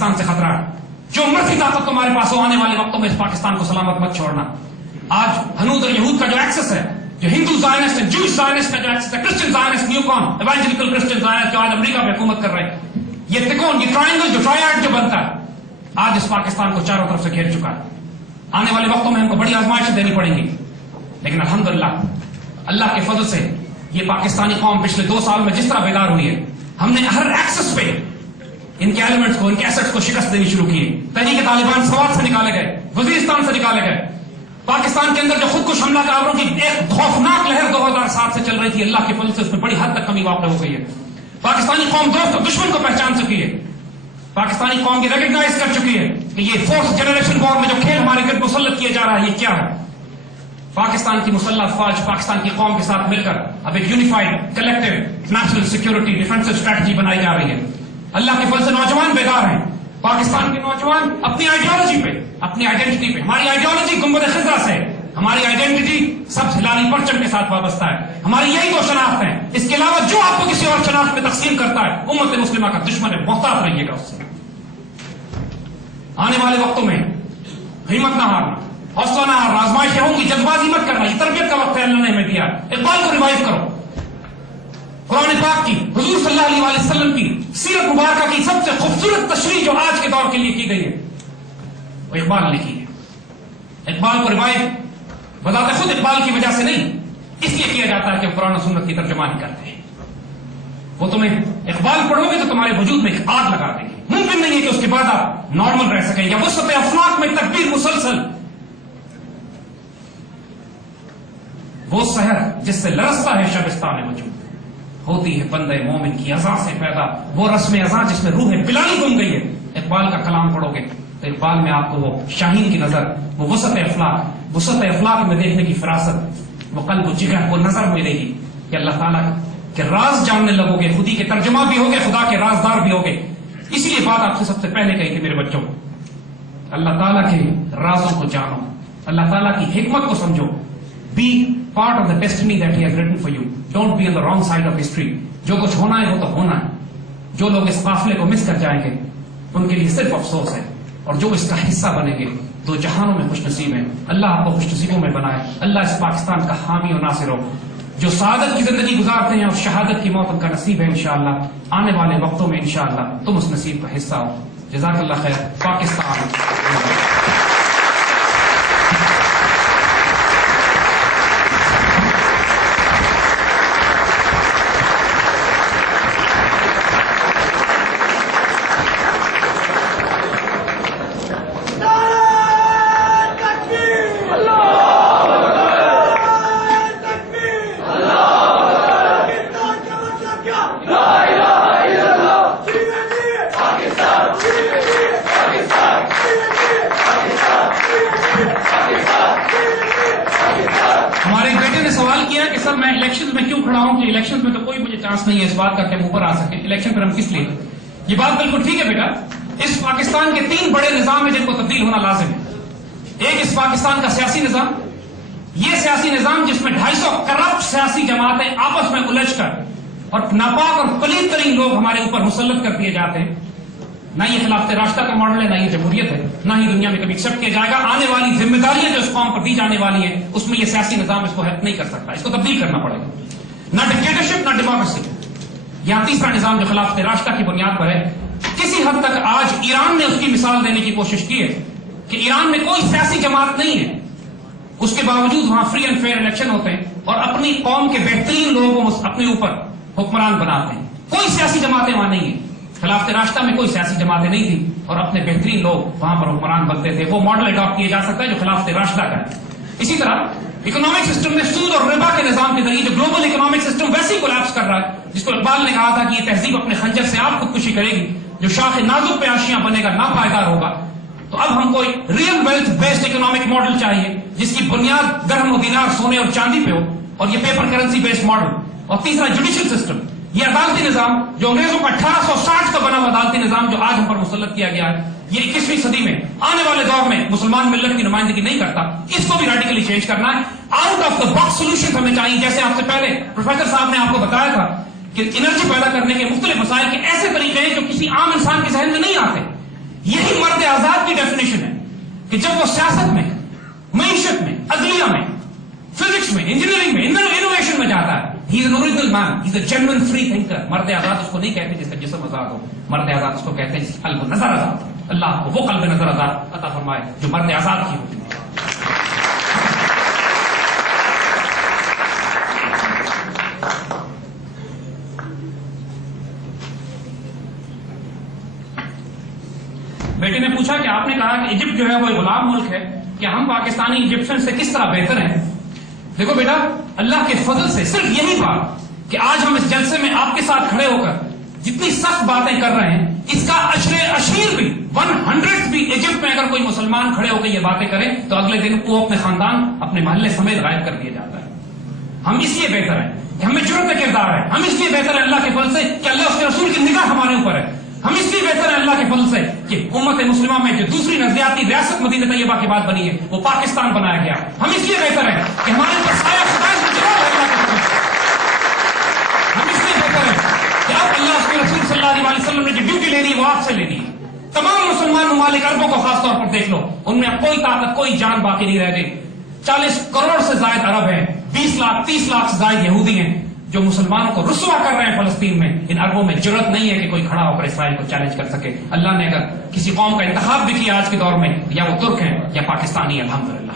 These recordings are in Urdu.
پاکستان سے خطرہ ہے. جو مرضی طاقت تمہارے پاس ہو، آنے والے وقتوں میں اس پاکستان کو سلامت مت چھوڑنا. آج ہنود اور یہود کا جو ایکسس ہے، جو ہندو زائنسٹ ہے، جوش زائنسٹ کا جو ایکسس ہے، کرسچن زائنسٹ، نیو کون ایوانجلیکل کرسچن زائنسٹ جو آج امریکہ میں حکومت کر رہے ہیں، یہ تکون، یہ ٹرائنگل، جو ٹرائیڈ جو بنتا ہے، آج اس پاکستان کو چاروں طرف سے گھیر چکا ہے. آنے والے وقتوں میں ہم کو بڑی آزمائشیں دینی پڑیں گی، لیکن الحمدللہ اللہ کے فضل سے یہ پاکستانی قوم پچھلے 2 سال میں جس طرح بیدار ہوئی ہے، ہم نے ہر ایکسس پہ ان کے ایلیمنٹس کو، ان کے ایسٹس کو شکست دینی شروع کی. تحریک طالبان سوات سے نکالے گئے، وزیرستان سے نکالے گئے. پاکستان کے اندر جو خود کش حملہ آوروں کی ایک خوفناک لہر 2007 سے چل رہی تھی، اللہ کے فضل سے اس میں بڑی حد تک کمی واقع ہو گئی ہے. پاکستانی قوم دوست اور دشمن کو پہچان چکی ہے. پاکستانی قوم یہ ریکگنائز کر چکی ہے کہ یہ فورتھ جنریشن وار میں جو کھیل ہمارے گرد مسلط کیا جا رہا ہے، یہ کیا ہے. پاکستان کی مسلح افواج پاکستان کی قوم کے ساتھ مل کر اب ایک unified collective national security defensive strategy بنائی جا رہی ہے. اللہ کے فضل سے نوجوان بیدار ہیں. پاکستان کے نوجوان اپنی آئیڈیالوجی پہ، اپنی آئیڈینٹی پہ، ہماری آئیڈیالوجی گنبد خضرا سے، ہماری آئیڈینٹی سب ہلالی پرچم کے ساتھ وابستہ ہے. ہماری یہی 2 شناخت ہیں. اس کے علاوہ جو آپ کو کسی اور شناخت میں تقسیم کرتا ہے، امت مسلمہ کا دشمن ہے. محتاط رہیے گا اس سے. آنے والے وقتوں میں ہمت نہ ہارنا، حوصلہ نہ ہارنا، آزمائشیں ہوں گی، جلد بازی مت کرنا. یہ تربیت کا وقت ہے، اللہ نے ہمیں دیا. اقبال کو ریوائو کرو. قرآن پاک کی، حضور صلی اللہ علیہ وسلم کی سیرت مبارکہ کی سب سے خوبصورت تشریح جو آج کے دور کے لیے کی گئی ہے، وہ اقبال نے کی ہے. اقبال کو ریوائو بذات خود اقبال کی وجہ سے نہیں، اس لیے کیا جاتا ہے کہ قرآن و سنت کی ترجمانی کرتے ہیں. وہ تمہیں اقبال پڑھو گے تو تمہارے وجود میں ایک آگ لگا دیں گے. ممکن نہیں ہے کہ اس کے بعد آپ نارمل رہ سکیں، یا وسط افلاک میں تکبیر مسلسل. وہ سحر جس سے لرزتا ہے شبستان وجود، ہوتی ہے بندے مومن کی اذان سے پیدا وہ رسم اذان جس میں روح بلالی گم گئی ہے. اقبال کا کلام پڑھو گے تو اقبال میں آپ کو وہ شاہین کی نظر، وہ وسط افلاک میں دیکھنے کی فراست، وہ قلب و جگر، وہ نظر ملے گی کہ اللہ تعالیٰ کے راز جاننے لگو گے. خودی کے ترجمہ بھی ہوگے، خدا کے رازدار بھی ہوگے. اسی لیے بات آپ سے سب سے پہلے کہی تھی میرے بچوں، اللہ تعالیٰ کے رازوں کو جانو، اللہ تعالیٰ کی حکمت کو سمجھو. Be part of the destiny that he has written for you. Don't be on the wrong side of history. جو کچھ ہونا ہے وہ تو ہونا ہے. جو لوگ اس قافلے کو مس کر جائیں گے ان کے لیے صرف افسوس ہے، اور جو اس کا حصہ بنیں گے 2 جہانوں میں خوش نصیب ہیں. اللہ آپ کو خوش نصیبوں میں بنائے. اللہ اس پاکستان کا حامی و ناصر ہو. جو سعادت کی زندگی گزارتے ہیں اور شہادت کی موت ان کا نصیب ہے انشاءاللہ. آنے والے وقتوں میں انشاءاللہ تم اس نصیب کا حصہ ہو. جزاک اللہ خیر. پاکستان الیکشن میں تو کوئی مجھے چانس نہیں ہے اس بات کا کہ ہم اوپر آ سکیں. الیکشن پر ہم کس لیے؟ یہ بات بالکل ٹھیک ہے بیٹا. اس پاکستان کے 3 بڑے نظام ہیں جن کو تبدیل ہونا لازم ہے. ایک اس پاکستان کا سیاسی نظام، یہ سیاسی نظام جس میں 250 کرپٹ سیاسی جماعتیں آپس میں الجھ کر اور ناپاک اور پلید ترین لوگ ہمارے اوپر مسلط کر دیے جاتے ہیں. نہ یہ خلافت راستہ کا ماڈل ہے، نہ یہ جمہوریت ہے، نہ ہی دنیا میں کبھی ایکسپٹ کیا جائے گا. آنے والی ذمہ داریاں جو اس قوم پر دی جانے والی ہیں اس میں یہ سیاسی نظام اس کو ہیلپ نہیں کر سکتا. اس کو تبدیل کرنا پڑے گا. نہ ڈکٹیٹرشپ نہ ڈیموکریسی. یہاں تیسرا نظام جو خلافت راستہ کی بنیاد پر ہے. کسی حد تک آج ایران نے اس کی مثال دینے کی کوشش کی ہے کہ ایران میں کوئی سیاسی جماعت نہیں ہے، اس کے باوجود وہاں فری اینڈ فیئر الیکشن ہوتے ہیں اور اپنی قوم کے بہترین لوگوں کو اپنے اوپر حکمران بناتے ہیں. کوئی سیاسی جماعتیں وہاں نہیں ہیں. خلافت راستہ میں کوئی سیاسی جماعتیں نہیں تھی اور اپنے بہترین لوگ وہاں پر حکمران بنتے تھے. وہ ماڈل اڈاپٹ کیا جا سکتا ہے جو خلافت راستہ کا ہے. اسی طرح اکنامک سسٹم میں سود اور ربا کے نظام کے ذریعے جو گلوبل اکنامک سسٹم ویسے ہی کولیپس کر رہا ہے، جس کو اقبال نے کہا تھا کہ یہ تہذیب اپنے خنجر سے آپ خودکشی کرے گی، جو شاخ نازک پہ آشیاں بنے گا ناپائیدار ہوگا. تو اب ہم کو real wealth based economic model چاہیے جس کی بنیاد درہم و دینار سونے اور چاندی پہ ہو، اور یہ پیپر کرنسی بیسڈ ماڈل. اور تیسرا جوڈیشل سسٹم، یہ عدالتی نظام جو انگریزوں کا 1860 کا بنا ہوا عدالتی نظام جو آج ہم پر مسلط کیا گیا ہے، یہ 21ویں صدی میں آنے والے دور میں مسلمان ملت کی نمائندگی نہیں کرتا. اس کو بھی ریڈیکلی چینج کرنا ہے. Out of the box solution ہمیں چاہیے. جیسے آپ سے پہلے پروفیسر صاحب نے آپ کو بتایا تھا کہ انرجی پیدا کرنے کے مختلف مسائل کے ایسے طریقے ہیں جو کسی عام انسان کے ذہن میں نہیں آتے. یہی مرد آزاد کی ڈیفینیشن ہے کہ جب وہ سیاست میں، معیشت میں، عدلیہ میں، فزکس میں، انجینئرنگ میں، انوویشن میں جاتا ہے، he is an original man, he is a genuine free thinker. مرد آزاد اس کو نہیں کہتے جس کا جسم آزاد ہو، مرد آزاد اس کو کہتے ہیں جس کا قلب نظر آزاد. اللہ کو وہ قلب نظر آزاد عطا فرمائے جو مرد آزاد کی ہوتی ہے. بیٹے نے پوچھا کہ آپ نے کہا کہ ایجپٹ جو ہے وہ غلام ملک ہے، کیا ہم پاکستانی ایجپشن سے کس طرح بہتر ہیں؟ دیکھو بیٹا، اللہ کے فضل سے صرف یہی بات کہ آج ہم اس جلسے میں آپ کے ساتھ کھڑے ہو کر جتنی سخت باتیں کر رہے ہیں، اس کا اشیر بھی 100 بھی ایجپٹ میں اگر کوئی مسلمان کھڑے ہو کے یہ باتیں کریں تو اگلے دن وہ اپنے خاندان، اپنے محلے سمیت غائب کر دیا جاتا ہے. ہم اس لیے بہتر ہیں کہ ہمیں جرأت کردار ہے. ہم اس لیے بہتر ہیں اللہ کے فضل سے کہ اللہ اس کے رسول کی نگاہ ہمارے اوپر ہے. ہم اس لیے بہتر ہیں اللہ کے فضل سے کہ امت مسلمہ میں جو دوسری نظریاتی ریاست مدینہ طیبہ کے بعد بنی ہے وہ پاکستان بنایا گیا. ہم اس لیے بہتر ہیں کہ ہمارے اوپر سایہ خدائش کی جگہ ہے اللہ کے فضل سے. ہم اس لیے بہتر ہیں کہ اب اللہ اس کے رسول صلی اللہ علیہ وسلم نے جو ڈیوٹی لینی ہے وہ آپ سے لینی ہے. تمام مسلمان ممالک عربوں کو خاص طور پر دیکھ لو، ان میں کوئی طاقت، کوئی جان باقی نہیں رہ گئی. 40 کروڑ سے زائد عرب ہیں، 20 لاکھ 30 لاکھ سے زائد یہودی ہیں جو مسلمانوں کو رسوا کر رہے ہیں فلسطین میں. ان عربوں میں جرأت نہیں ہے کہ کوئی کھڑا ہو کر اسرائیل کو چیلنج کر سکے. اللہ نے اگر کسی قوم کا انتخاب بھی کیا آج کے دور میں، یا وہ ترک ہیں یا پاکستانی، الحمدللہ.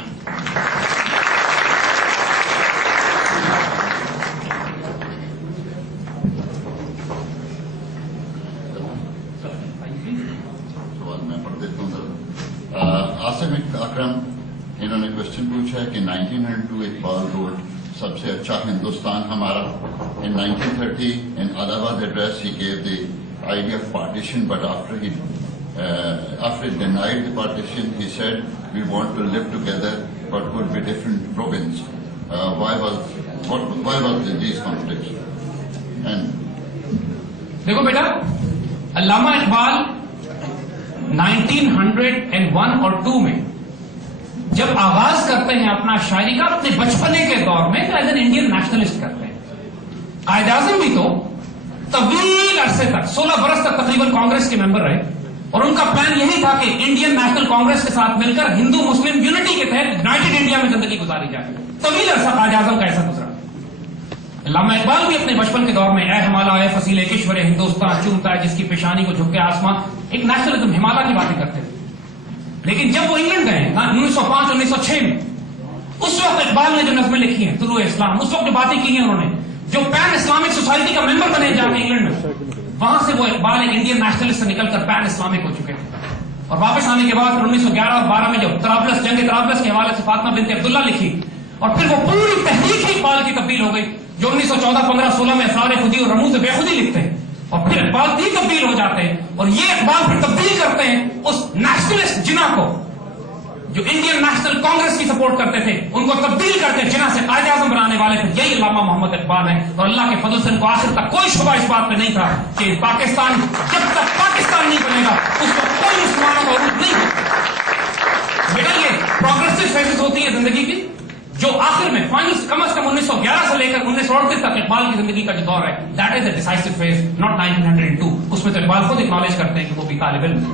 آصف اکرم انہوں نے کوشچن پوچھا ہے کہ 1902 اقبال روڈ سب سے اچھا ہندوستان ہمارا. In 1930 in Allahabad address he gave the idea of partition, but after he denied the partition he said we want to live together but would be different province. Why was these conflicts? دیکھو بیٹا، علامہ اقبال 1901 اور 2 میں جب آغاز کرتے ہیں اپنا شاعری کا، اپنے بچپنے کے دور میں ایز این انڈین نیشنلسٹ کرتے ہیں. قائد اعظم بھی تو طویل عرصے تک 16 برس تک تقریباً کانگریس کے ممبر رہے، اور ان کا پلان یہی تھا کہ انڈین نیشنل کانگریس کے ساتھ مل کر ہندو مسلم یونٹی کے تحت یونائٹڈ انڈیا میں زندگی گزاری جائے. طویل عرصہ قائد اعظم کا ایسا گزرا. علامہ اقبال بھی اپنے بچپن کے دور میں اے ہمالا اے فصیل کشور ہندوستان چومتا ہے جس کی پیشانی کو جھک کے آسمان، ایک نیشنلزم ہمالا کی باتیں کرتے تھے. لیکن جب وہ انگلینڈ گئے 1905-1906 میں، اس وقت اقبال نے جو نظمیں لکھی ہیں طلوع اسلام، اس وقت جو باتیں کی ہیں انہوں نے، جو پین اسلامک سوسائٹی کا ممبر بنے جا کے انگلینڈ میں، وہاں سے وہ اقبال ایک انڈین نیشنلسٹ سے نکل کر پین اسلامک ہو چکے تھے. اور واپس آنے کے بعد 1911 اور 12 میں جب طرابلس، جنگ طرابلس کے حوالے سے فاطمہ بنت عبداللہ لکھی، اور پھر وہ پوری تحریک اقبال کی تبدیل ہو گئی جو 1914، 15، 16 میں اسرار خودی اور رموز بے خودی لکھتے ہیں، اور پھر اقبال بھی تبدیل ہو جاتے ہیں. اور یہ اقبال پھر تبدیل کرتے ہیں اس نیشنلسٹ جناح کو جو انڈین نیشنل کانگریس کی سپورٹ کرتے تھے، ان کو تبدیل کرتے جناح سے قائد اعظم بنانے والے پھر یہی علامہ محمد اقبال ہیں. اور اللہ کے فضل سے ان کو آخر تک کوئی شبہ اس بات پہ نہیں تھا کہ پاکستان جب تک پاکستان نہیں بنے گا اس وقت کوئی مسلمانوں کا عروج نہیں ہوگا. بیٹا یہ پروگریسو فیزز ہوتی ہیں زندگی کی، جو آخر میں فائنل کم از کم 1911 سے لے کر 1938 تک اقبال کی زندگی کا جو دور ہے، that is a ڈیسائسو phase, not 1902. اس میں تو اقبال خود اکنالج کرتے ہیں کہ وہ بھی طالب علم.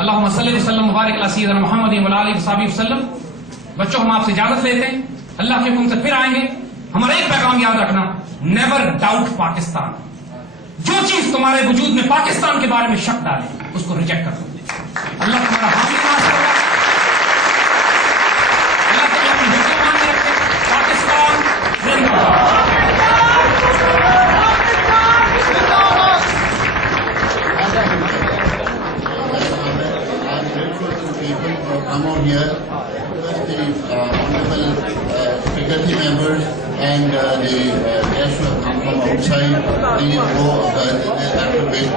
اللہم صلی وسلم مبارک علی سیدنا محمد و علی آلہ وصحبہ وسلم. بچوں ہم آپ سے اجازت لیتے ہیں، اللہ کے حکم سے پھر آئیں گے. ہمارا ایک پیغام یاد رکھنا، نیور ڈاؤٹ پاکستان. جو چیز تمہارے وجود میں پاکستان کے بارے میں شک ڈالے اس کو ریجیکٹ کر دو. اللہ تمہارا حامی ناصر ہوگا. اللہ تمہیں اپنی حفظ مان میں رکھے. پاکستان زندہ باد. Come on here, the honorable faculty members and the guests who have come from outside, please go, they have to wait.